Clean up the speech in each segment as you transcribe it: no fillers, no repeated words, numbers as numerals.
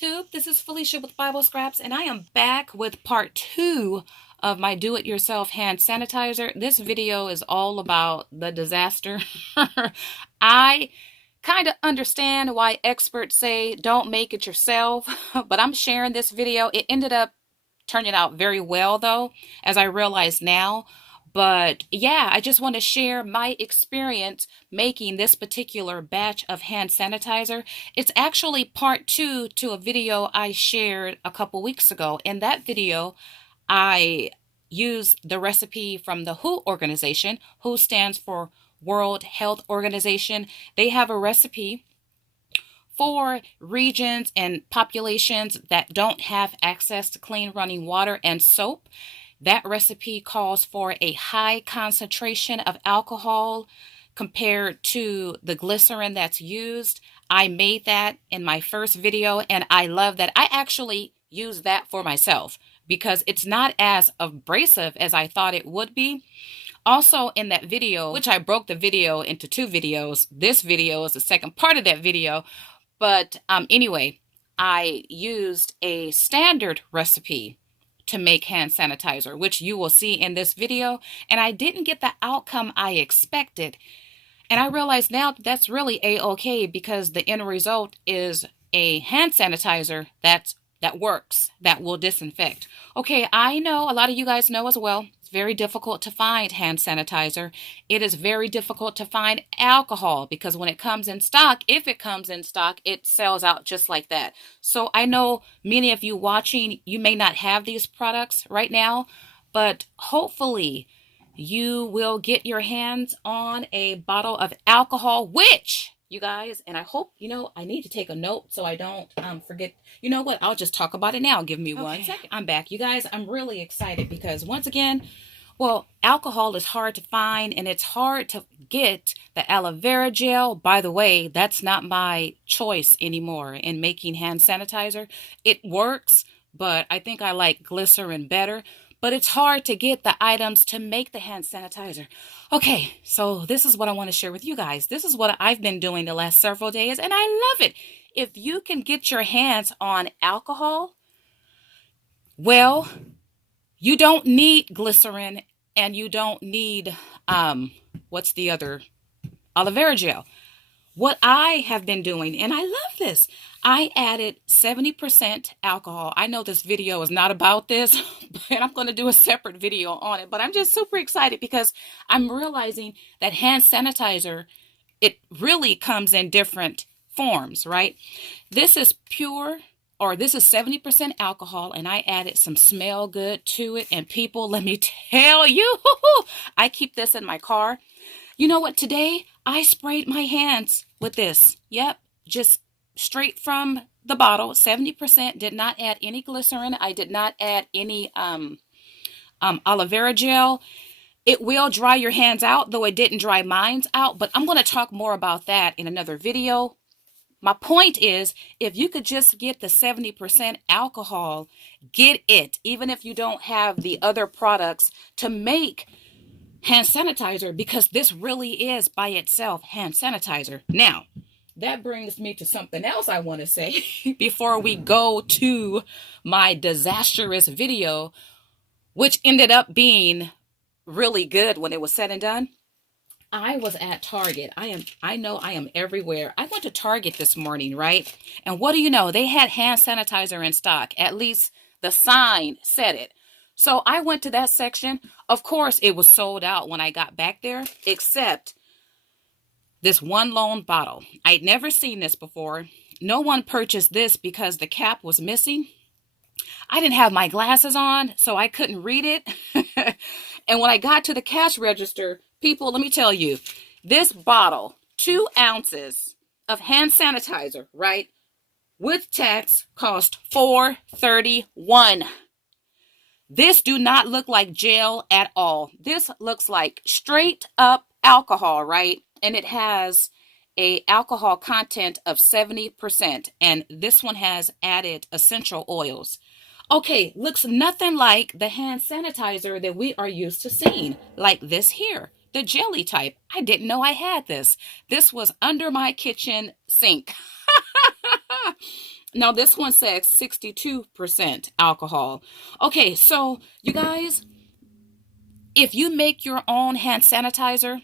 YouTube. This is Felicia with Bible Scraps, and I am back with part 2 of my do-it-yourself hand sanitizer. This video is all about the disaster. I kind of understand why experts say don't make it yourself, but I'm sharing this video. It ended up turning out very well, though, as I realize now. But yeah, I just want to share my experience making this particular batch of hand sanitizer. It's actually part 2 to a video I shared a couple weeks ago. In that video, I used the recipe from the WHO organization. WHO stands for World Health Organization. They have a recipe for regions and populations that don't have access to clean running water and soap. That recipe calls for a high concentration of alcohol compared to the glycerin that's used. I made that in my first video, and I love that. I actually use that for myself because it's not as abrasive as I thought it would be. Also in that video, which I broke the video into 2 videos, this video is the second part of that video. But anyway, I used a standard recipe to make hand sanitizer, which you will see in this video, and I didn't get the outcome I expected. And I realize now that's really a-okay because the end result is a hand sanitizer that works, that will disinfect. Okay, I know a lot of you guys know as well, it's very difficult to find hand sanitizer. It is very difficult to find alcohol because when it comes in stock, if it comes in stock, it sells out just like that. So I know many of you watching, you may not have these products right now, but hopefully you will get your hands on a bottle of alcohol, which you guys, and I hope, I need to take a note so I don't forget. You know what? I'll just talk about it now. Give me 1 second. I'm back. You guys, I'm really excited because once again, well, alcohol is hard to find and it's hard to get the aloe vera gel. By the way, that's not my choice anymore in making hand sanitizer. It works, but I think I like glycerin better. But it's hard to get the items to make the hand sanitizer. Okay, so this is what I want to share with you guys. This is what I've been doing the last several days, and I love it. If you can get your hands on alcohol, well, you don't need glycerin, and you don't need, what's the other? Aloe vera gel. What I have been doing, and I love this, I added 70% alcohol. I know this video is not about this, but I'm going to do a separate video on it. But I'm just super excited because I'm realizing that hand sanitizer, it really comes in different forms, right? This is pure, or this is 70% alcohol, and I added some smell good to it. And people, let me tell you, I keep this in my car. You know what? Today, I sprayed my hands with this. Yep, just straight from the bottle. 70%. Did not add any glycerin. I did not add any aloe vera gel. It will dry your hands out, though it didn't dry mine out. But I'm going to talk more about that in another video. My point is, if you could just get the 70% alcohol, get it. Even if you don't have the other products to make hand sanitizer, because this really is by itself hand sanitizer. Now, that brings me to something else I want to say before we go to my disastrous video, which ended up being really good when it was said and done. I was at Target. I know I am everywhere. I went to Target this morning, right? And what do you know? They had hand sanitizer in stock. At least the sign said it. So I went to that section. Of course, it was sold out when I got back there, except this one lone bottle. I'd never seen this before. No one purchased this because the cap was missing. I didn't have my glasses on, so I couldn't read it. And when I got to the cash register, people, let me tell you, this bottle, 2 ounces of hand sanitizer, right, with tax, cost $4.31. This do not look like gel at all. This looks like straight up alcohol, right? And it has a alcohol content of 70%. And this one has added essential oils. Okay, looks nothing like the hand sanitizer that we are used to seeing, like this here, the jelly type. I didn't know I had this. This was under my kitchen sink. Now this one says 62% alcohol. Okay, so you guys, if you make your own hand sanitizer,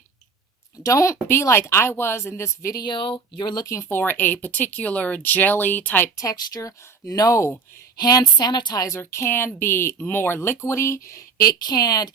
don't be like I was in this video. You're looking for a particular jelly type texture. No, hand sanitizer can be more liquidy. It can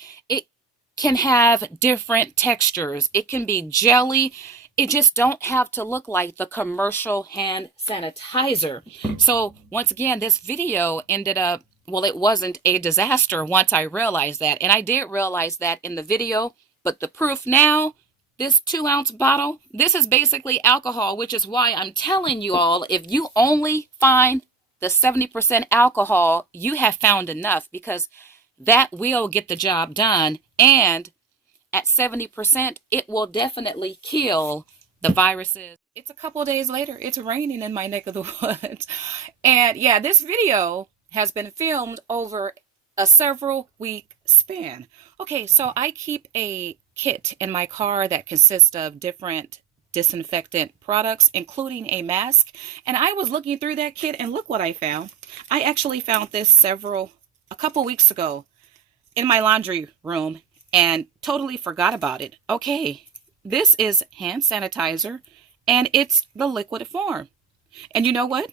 have different textures. It can be jelly. It just don't have to look like the commercial hand sanitizer. So once again, this video ended up, well, it wasn't a disaster once I realized that. And I did realize that in the video, but the proof now, this 2-ounce bottle, this is basically alcohol, which is why I'm telling you all, if you only find the 70% alcohol, you have found enough, because that will get the job done. And at 70%, it will definitely kill the viruses. It's a couple days later. It's raining in my neck of the woods. And yeah, this video has been filmed over a several week span. Okay, so I keep a kit in my car that consists of different disinfectant products, including a mask. And I was looking through that kit, and look what I found. I actually found this a couple weeks ago in my laundry room and totally forgot about it. Okay, this is hand sanitizer, and it's the liquid form. And you know what?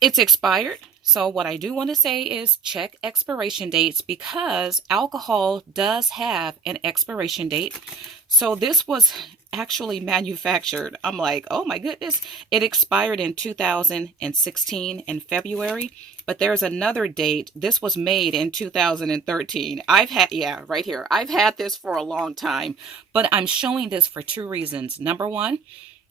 It's expired. So what I do want to say is check expiration dates, because alcohol does have an expiration date. So this was actually manufactured. I'm like, oh my goodness. It expired in 2016 in February, but there's another date. This was made in 2013. Right here. I've had this for a long time, but I'm showing this for two reasons. Number one,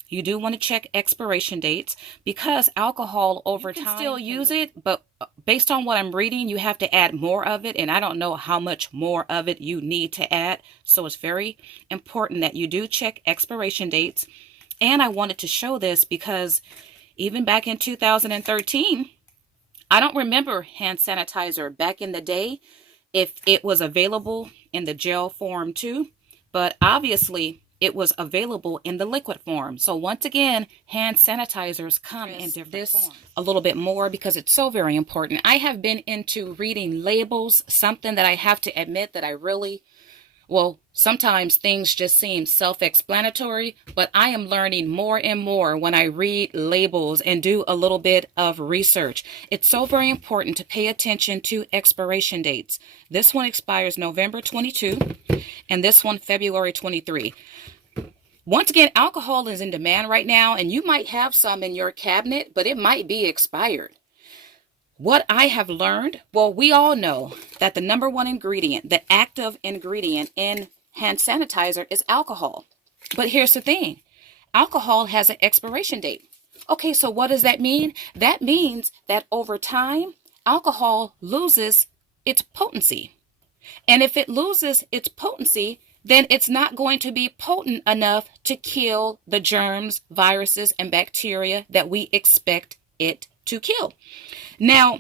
you do want to check expiration dates, because alcohol over time, you can still use it, but based on what I'm reading, you have to add more of it, and I don't know how much more of it you need to add. So it's very important that you do check expiration dates. And I wanted to show this because even back in 2013, I don't remember hand sanitizer back in the day if it was available in the gel form too, but obviously it was available in the liquid form. So once again, hand sanitizers come in different forms. A little bit more, because it's so very important. I have been into reading labels, something that I have to admit that I really, well, sometimes things just seem self-explanatory, but I am learning more and more when I read labels and do a little bit of research. It's so very important to pay attention to expiration dates. This one expires November 22, and this one February 23. Once again, alcohol is in demand right now, and you might have some in your cabinet, but it might be expired. What I have learned, well, we all know that the number one ingredient, the active ingredient in hand sanitizer is alcohol. But here's the thing. Alcohol has an expiration date. Okay, so what does that mean? That means that over time, alcohol loses its potency. And if it loses its potency, then it's not going to be potent enough to kill the germs, viruses, and bacteria that we expect it to kill. Now,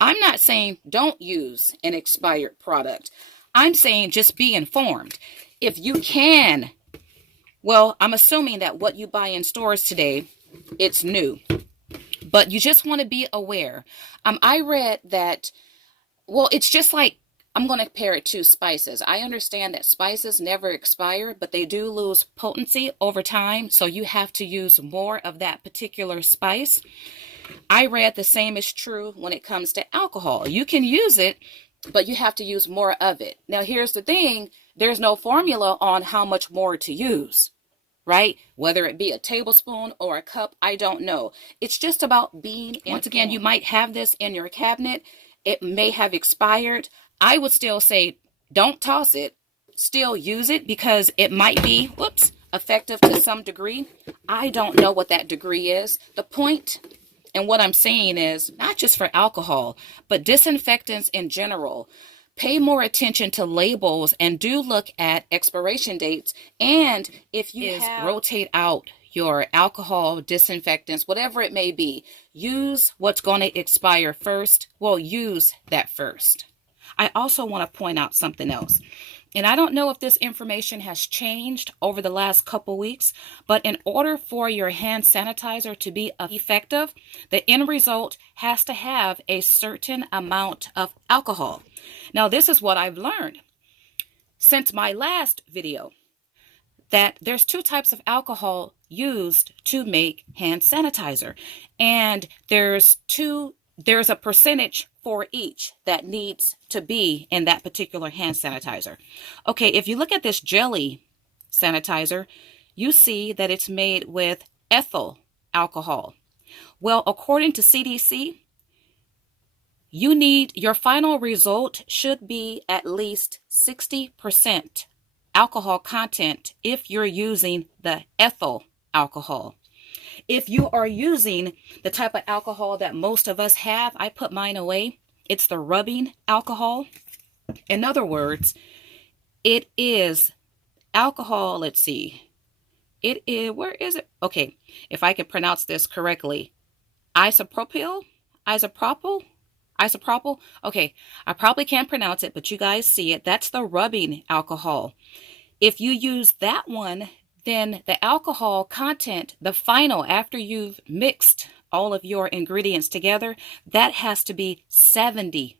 I'm not saying don't use an expired product. I'm saying just be informed. If you can, well, I'm assuming that what you buy in stores today, it's new. But you just want to be aware. I read that, well, it's just like, I'm going to compare it to spices. I understand that spices never expire, but they do lose potency over time. So you have to use more of that particular spice. I read the same is true when it comes to alcohol. You can use it, but you have to use more of it. Now, here's the thing. There's no formula on how much more to use, right? Whether it be a tablespoon or a cup, I don't know. It's just about being informed. Once again, you might have this in your cabinet. It may have expired. I would still say don't toss it. Still use it, because it might be, effective to some degree. I don't know what that degree is. The point and what I'm saying is not just for alcohol, but disinfectants in general. Pay more attention to labels and do look at expiration dates. And if you rotate out your alcohol, disinfectants, whatever it may be, use what's going to expire first. Well, use that first. I also want to point out something else. And I don't know if this information has changed over the last couple weeks, but in order for your hand sanitizer to be effective, the end result has to have a certain amount of alcohol. Now, this is what I've learned since my last video, that there's two types of alcohol used to make hand sanitizer. And there's a percentage for each that needs to be in that particular hand sanitizer. Okay, if you look at this jelly sanitizer, you see that it's made with ethyl alcohol. Well, according to CDC, your final result should be at least 60% alcohol content if you're using the ethyl alcohol. If you are using the type of alcohol that most of us have, I put mine away. It's the rubbing alcohol. In other words, it is alcohol. Let's see. It is, where is it? Okay, if I can pronounce this correctly. Isopropyl? Okay, I probably can't pronounce it, but you guys see it. That's the rubbing alcohol. If you use that one, then the alcohol content, the final, after you've mixed all of your ingredients together, that has to be 70%.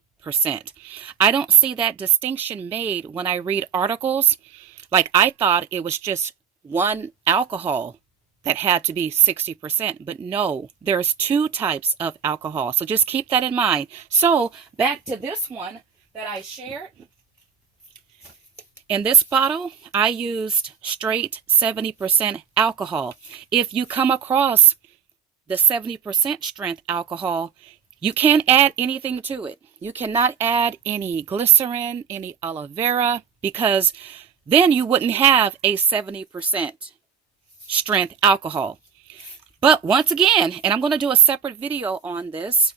I don't see that distinction made when I read articles. Like, I thought it was just one alcohol that had to be 60%, but no, there's two types of alcohol. So just keep that in mind. So back to this one that I shared. In this bottle, I used straight 70% alcohol. If you come across the 70% strength alcohol, you can't add anything to it. You cannot add any glycerin, any aloe vera, because then you wouldn't have a 70% strength alcohol. But once again, and I'm going to do a separate video on this,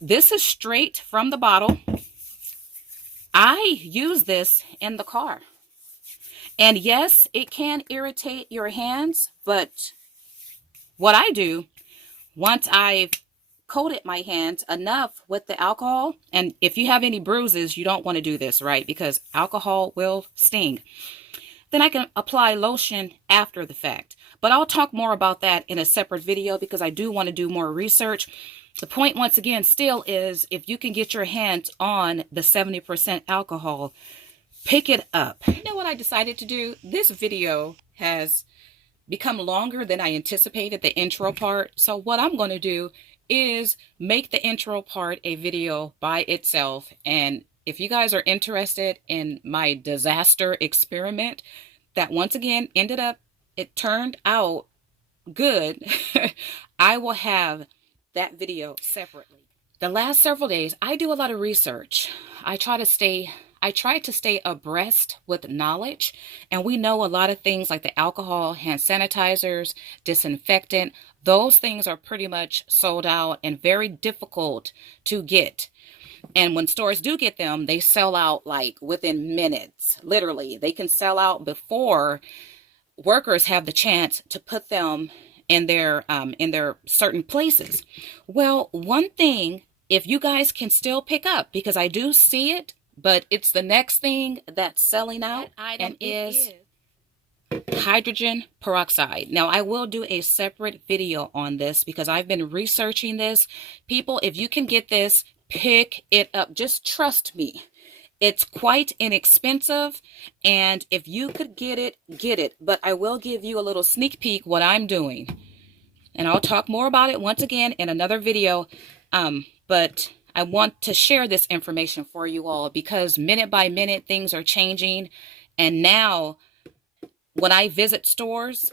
this is straight from the bottle. I use this in the car. And yes, it can irritate your hands, but what I do, once I've coated my hands enough with the alcohol, and if you have any bruises, you don't want to do this, right? Because alcohol will sting. Then I can apply lotion after the fact. But I'll talk more about that in a separate video because I do want to do more research. The point, once again, still is if you can get your hands on the 70% alcohol, pick it up. You know what I decided to do? This video has become longer than I anticipated, the intro part. So what I'm going to do is make the intro part a video by itself. And if you guys are interested in my disaster experiment, that once again it turned out good, I will have that video separately. The last several days, I do a lot of research. I try to stay abreast with knowledge, and we know a lot of things like the alcohol, hand sanitizers, disinfectant. Those things are pretty much sold out and very difficult to get. And when stores do get them, they sell out like within minutes. Literally, they can sell out before workers have the chance to put them in their certain places. Well, one thing, if you guys can still pick up, because I do see it, but it's the next thing that's selling out, and is hydrogen peroxide. Now, I will do a separate video on this because I've been researching this. People, if you can get this, pick it up. Just trust me. It's quite inexpensive, and if you could get it, get it. But I will give you a little sneak peek what I'm doing. And I'll talk more about it once again in another video. But I want to share this information for you all because minute by minute things are changing. And now when I visit stores,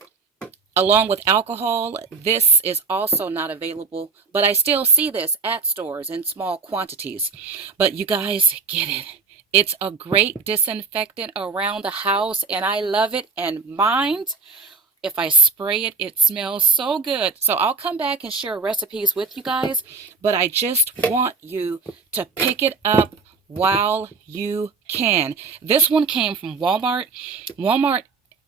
along with alcohol, this is also not available. But I still see this at stores in small quantities. But you guys get it. It's a great disinfectant around the house, and I love it. And mine, if I spray it, it smells so good. So I'll come back and share recipes with you guys, but I just want you to pick it up while you can. This one came from Walmart. Walmart,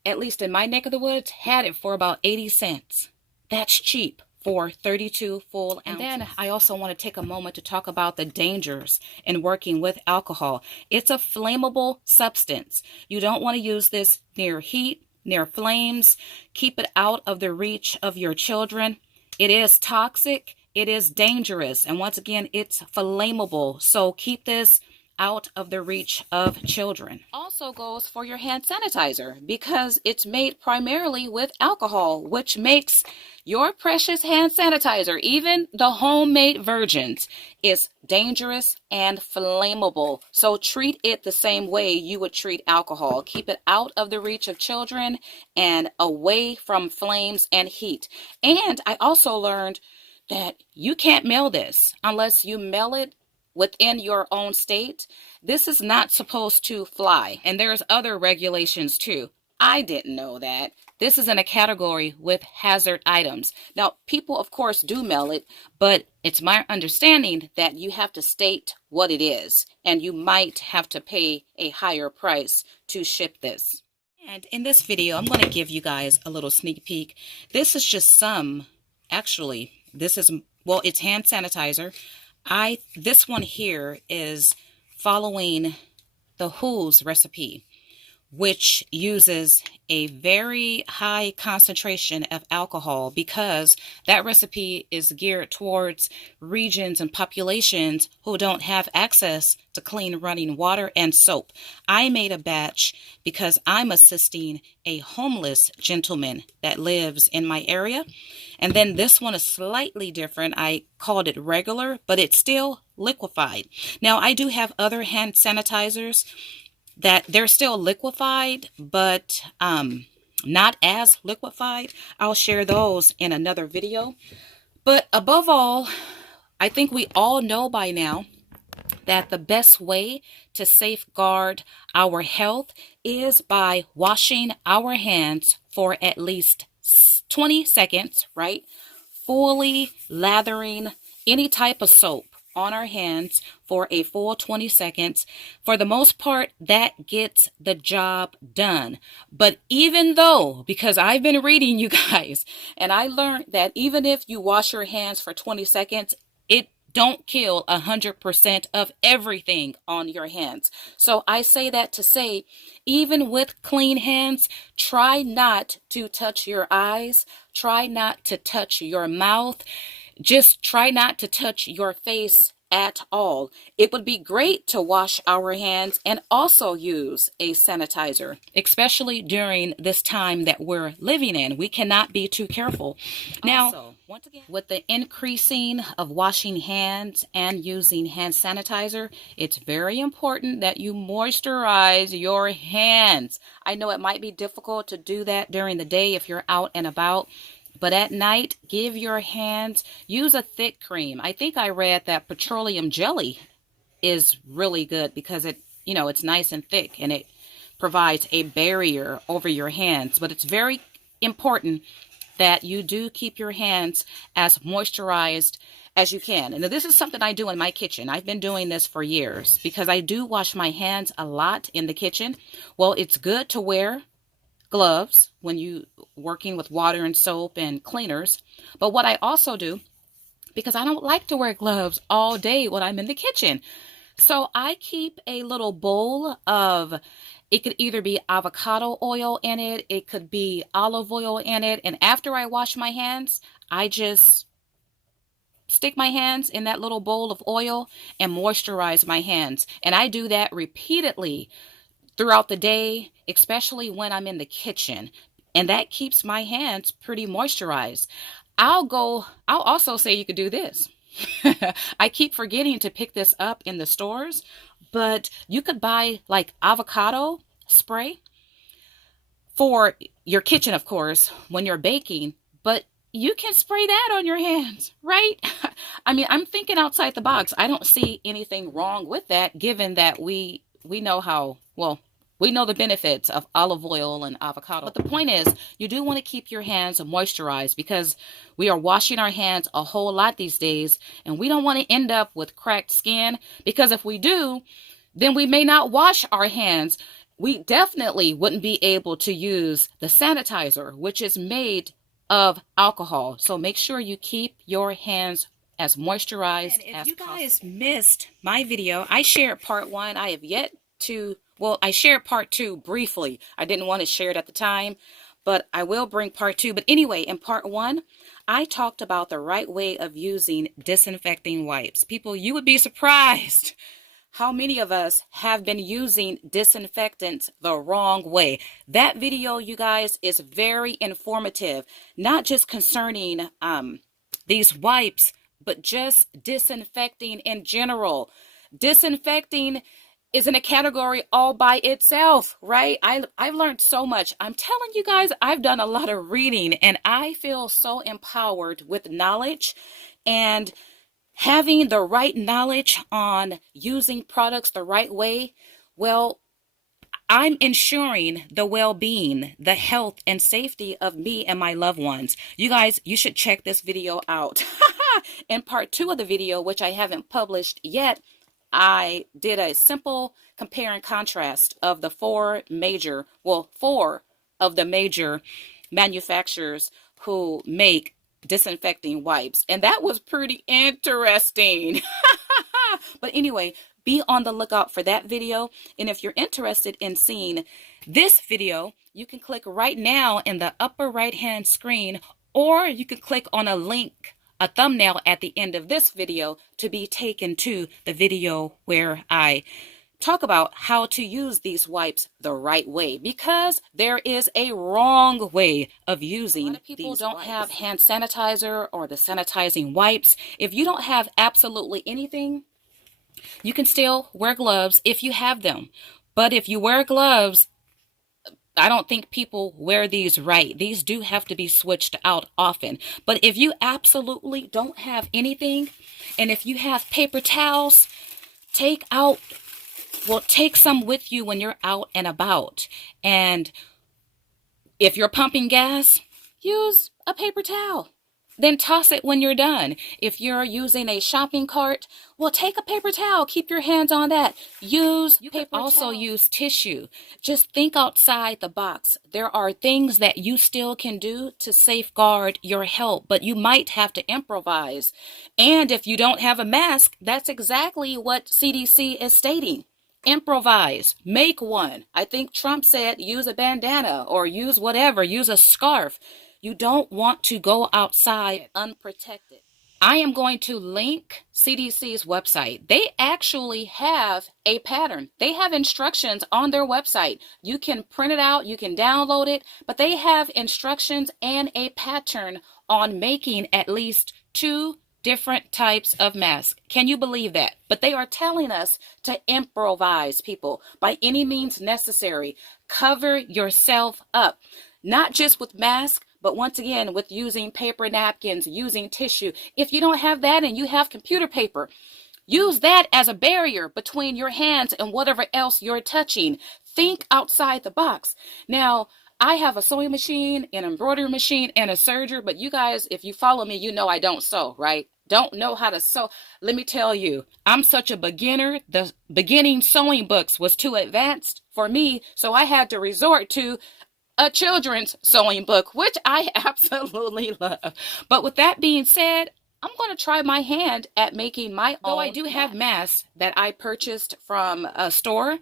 at least in my neck of the woods, had it for about 80 cents. That's cheap for 32 full ounces. And then I also want to take a moment to talk about the dangers in working with alcohol. It's a flammable substance. You don't want to use this near heat, near flames. Keep it out of the reach of your children. It is toxic. It is dangerous. And once again, it's flammable. So keep this out of the reach of children. Also goes for your hand sanitizer because it's made primarily with alcohol, which makes your precious hand sanitizer, even the homemade versions, is dangerous and flammable. So treat it the same way you would treat alcohol. Keep it out of the reach of children and away from flames and heat. And I also learned that you can't mail this unless you mail it within your own state. This is not supposed to fly. And there's other regulations too. I didn't know that. This is in a category with hazard items. Now, people, of course, do mail it, but it's my understanding that you have to state what it is, and you might have to pay a higher price to ship this. And in this video, I'm going to give you guys a little sneak peek. This is just actually, this is, well, it's hand sanitizer. This one here is following the WHO's recipe, which uses a very high concentration of alcohol because that recipe is geared towards regions and populations who don't have access to clean running water and soap. I made a batch because I'm assisting a homeless gentleman that lives in my area. And then this one is slightly different. I called it regular, but it's still liquefied. Now, I do have other hand sanitizers that they're still liquefied, but not as liquefied. I'll share those in another video. But above all, I think we all know by now that the best way to safeguard our health is by washing our hands for at least 20 seconds, right? Fully lathering any type of soap on our hands for a full 20 seconds. For the most part, that gets the job done. But even though, because I've been reading you guys, and I learned that even if you wash your hands for 20 seconds, it don't kill 100% of everything on your hands. So I say that to say, even with clean hands, try not to touch your eyes, try not to touch your mouth, just try not to touch your face at all. It would be great to wash our hands and also use a sanitizer, especially during this time that we're living in. We cannot be too careful. Now, also, once again, with the increasing of washing hands and using hand sanitizer, it's very important that you moisturize your hands. I know it might be difficult to do that during the day if you're out and about, but at night, give your hands, use a thick cream. I think I read that petroleum jelly is really good because it's nice and thick and it provides a barrier over your hands. But it's very important that you do keep your hands as moisturized as you can. And this is something I do in my kitchen. I've been doing this for years because I do wash my hands a lot in the kitchen. Well, it's good to wear gloves when you working with water and soap and cleaners. But what I also do, because I don't like to wear gloves all day when I'm in the kitchen, so I keep a little bowl of, it could either be avocado oil in it, it could be olive oil in it, and after I wash my hands, I just stick my hands in that little bowl of oil and moisturize my hands. And I do that repeatedly throughout the day, especially when I'm in the kitchen. And that keeps my hands pretty moisturized. I'll also say you could do this. I keep forgetting to pick this up in the stores, but you could buy like avocado spray for your kitchen, of course, when you're baking, but you can spray that on your hands, right? I mean, I'm thinking outside the box. I don't see anything wrong with that, given that we know how, well, we know the benefits of olive oil and avocado. But the point is, you do want to keep your hands moisturized because we are washing our hands a whole lot these days, and we don't want to end up with cracked skin, because if we do, then we may not wash our hands. We definitely wouldn't be able to use the sanitizer, which is made of alcohol. So make sure you keep your hands as moisturized as possible. If you guys missed my video, I shared part 1. I have yet to, well, I shared part 2 briefly. I didn't want to share it at the time, but I will bring part 2. But anyway, in part 1, I talked about the right way of using disinfecting wipes. People, you would be surprised how many of us have been using disinfectants the wrong way. That video, you guys, is very informative, not just concerning these wipes, but just disinfecting in general. Disinfecting is in a category all by itself, right? I've learned so much. I'm telling you guys, I've done a lot of reading, and I feel so empowered with knowledge, and having the right knowledge on using products the right way, well, I'm ensuring the well-being, the health, and safety of me and my loved ones. You guys, you should check this video out. In part 2 of the video, which I haven't published yet, I did a simple compare and contrast of the 4 of the major manufacturers who make disinfecting wipes, and that was pretty interesting. But anyway, be on the lookout for that video, and if you're interested in seeing this video, you can click right now in the upper right hand screen, or you can click on a link, a thumbnail at the end of this video to be taken to the video where I talk about how to use these wipes the right way, because there is a wrong way of using. A lot of people don't have hand sanitizer or the sanitizing wipes. If you don't have absolutely anything, you can still wear gloves if you have them. But if you wear gloves, I don't think people wear these right. These do have to be switched out often. But if you absolutely don't have anything, and if you have paper towels, take some with you when you're out and about. And if you're pumping gas, use a paper towel. Then toss it when you're done. If you're using a shopping cart, well, take a paper towel. Keep your hands on that. You can also use tissue. Just think outside the box. There are things that you still can do to safeguard your health, but you might have to improvise. And if you don't have a mask, that's exactly what CDC is stating. Improvise. Make one. I think Trump said use a bandana or use whatever. Use a scarf. You don't want to go outside unprotected. I am going to link CDC's website. They actually have a pattern. They have instructions on their website. You can print it out, you can download it, but they have instructions and a pattern on making at least 2 different types of masks. Can you believe that? But they are telling us to improvise, people, by any means necessary. Cover yourself up, not just with masks, but once again, with using paper napkins, using tissue. If you don't have that and you have computer paper, use that as a barrier between your hands and whatever else you're touching. Think outside the box. Now, I have a sewing machine, an embroidery machine, and a serger, but you guys, if you follow me, you know I don't sew, right? Don't know how to sew. Let me tell you, I'm such a beginner. The beginning sewing books was too advanced for me, so I had to resort to a children's sewing book, which I absolutely love. But with that being said, I'm going to try my hand at making my own. Though I do have masks that I purchased from a store,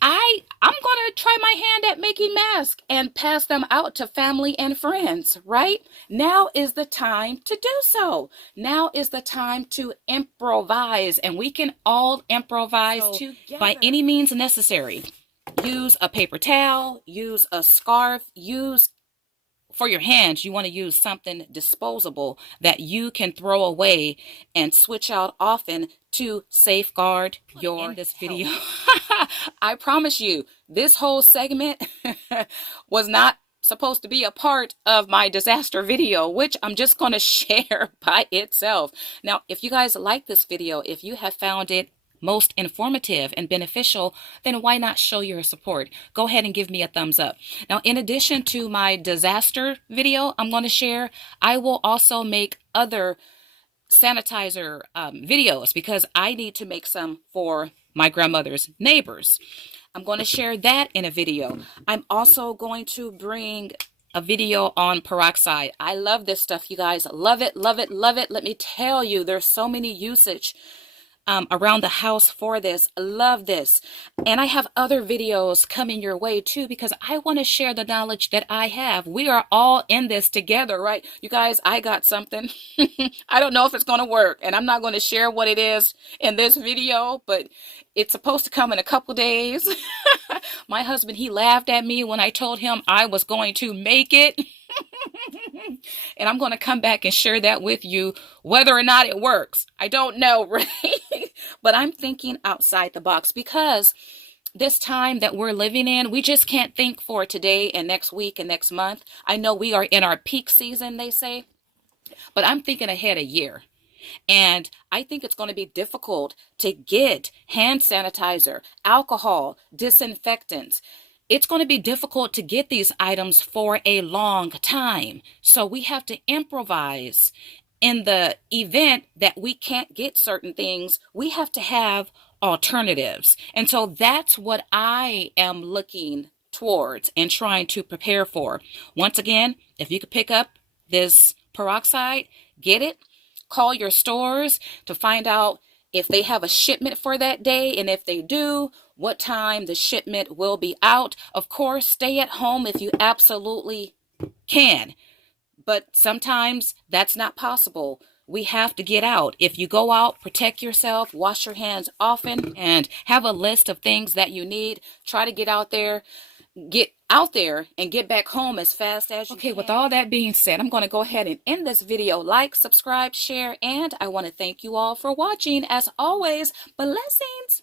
I'm going to try my hand at making masks and pass them out to family and friends, right? Now is the time to do so. Now is the time to improvise, and we can all improvise together by any means necessary. Use a paper towel, use a scarf, for your hands, you want to use something disposable that you can throw away and switch out often to safeguard your this video. I promise you, this whole segment was not supposed to be a part of my disaster video, which I'm just going to share by itself. Now, if you guys like this video, if you have found it most informative and beneficial, then why not show your support? Go ahead and give me a thumbs up. Now, in addition to my disaster video I'm going to share, I will also make other sanitizer videos, because I need to make some for my grandmother's neighbors. I'm going to share that in a video. I'm also going to bring a video on peroxide. I love this stuff, you guys. Love it, love it, love it. Let me tell you, there's so many usage around the house for this. Love this. And I have other videos coming your way too, because I want to share the knowledge that I have. We are all in this together, right? You guys, I got something. I don't know if it's going to work, and I'm not going to share what it is in this video, but it's supposed to come in a couple days. My husband, he laughed at me when I told him I was going to make it. And I'm going to come back and share that with you, whether or not it works. I don't know, right? But I'm thinking outside the box, because this time that we're living in, we just can't think for today and next week and next month. I know we are in our peak season, they say, but I'm thinking ahead a year. And I think it's going to be difficult to get hand sanitizer, alcohol, disinfectants. It's going to be difficult to get these items for a long time. So we have to improvise. In the event that we can't get certain things, we have to have alternatives. And so that's what I am looking towards and trying to prepare for. Once again, if you could pick up this peroxide, get it. Call your stores to find out if they have a shipment for that day, and if they do, what time the shipment will be out. Of course, stay at home if you absolutely can, but sometimes that's not possible. We have to get out. If you go out, protect yourself, wash your hands often, and have a list of things that you need. Try to get out there and get back home as fast as you can. Okay, with all that being said, I'm going to go ahead and end this video. Like, subscribe, share, and I want to thank you all for watching. As always, blessings.